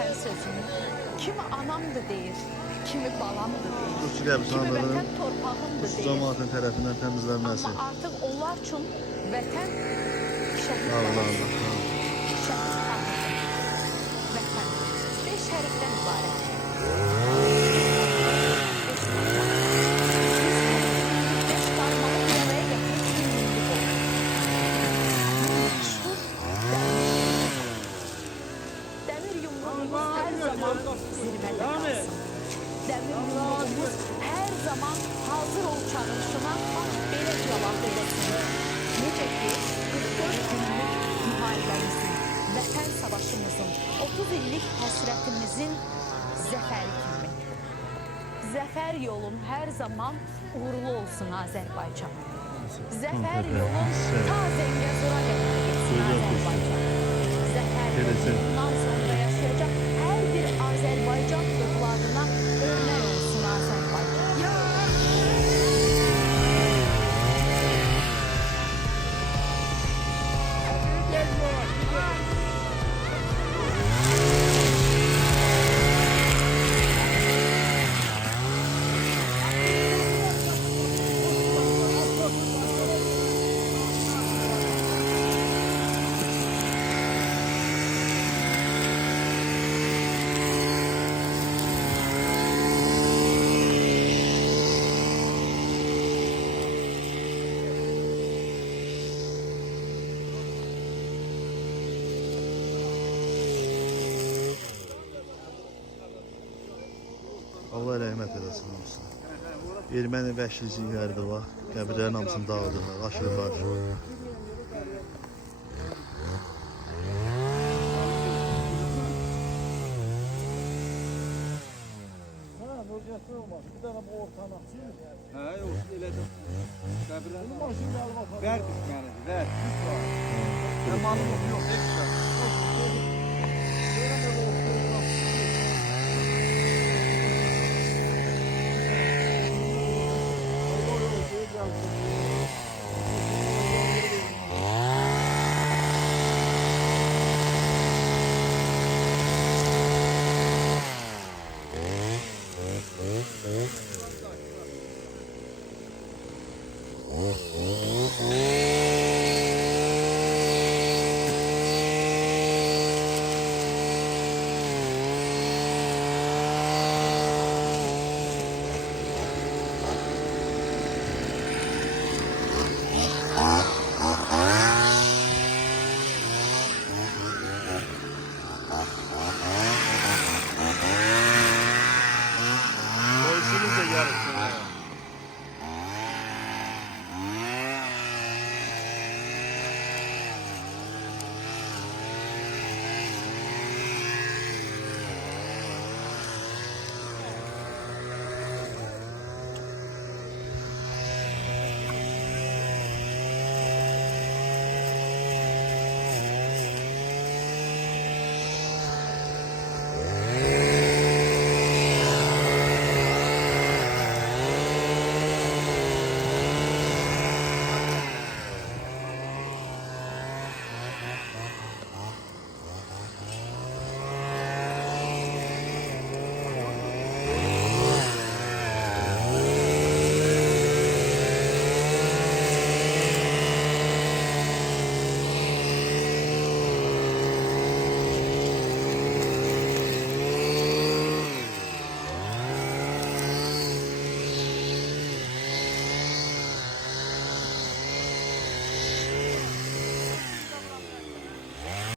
vətən sözünü kimi anamdır deyir, kimi balamdır deyir, Rusçu kimi qəbirstanlığının vətən torpağımdır Rus deyir. cəmaatının tərəfindən təmizlənməsi. Amma artıq onlar üçün vətən şəhid Dağlandı. şəhid tanrıdır. Vətən 5 hərfdən ibarət. Beş barmağı bir araya gətirib bir yumruq olur. Məşhur dəmir yumruğumuz hər zaman zirvədə qalsın. Dəmir yumruğumuz hər zaman hazır ol çağırışına belə cavab edəsin. Necə ki 44 günlük müharibəmizin, vətən savaşımızın, 30 illik həsrətimizin zəfəri kimi. Zəfər yolun hər zaman uğurlu olsun Azərbaycan. Zəfər yolun ta Zəngəzura qədər getsin Azərbaycan. Zəfər yolundan sonra yaşayacaq hər bir Azərbaycan övladına örnek olsun Azərbaycan. Allah rəhmət eləsin hamısına. Erməni vəhşicikləri də var. Qəbirlərin hamısını dağıdırlar, aşırılar. Bir tane bu ortana. Yok, elədim. Qəbirlərin maşın gəlib atar. Ver düşməni, ver. Zamanım yok, ekstra.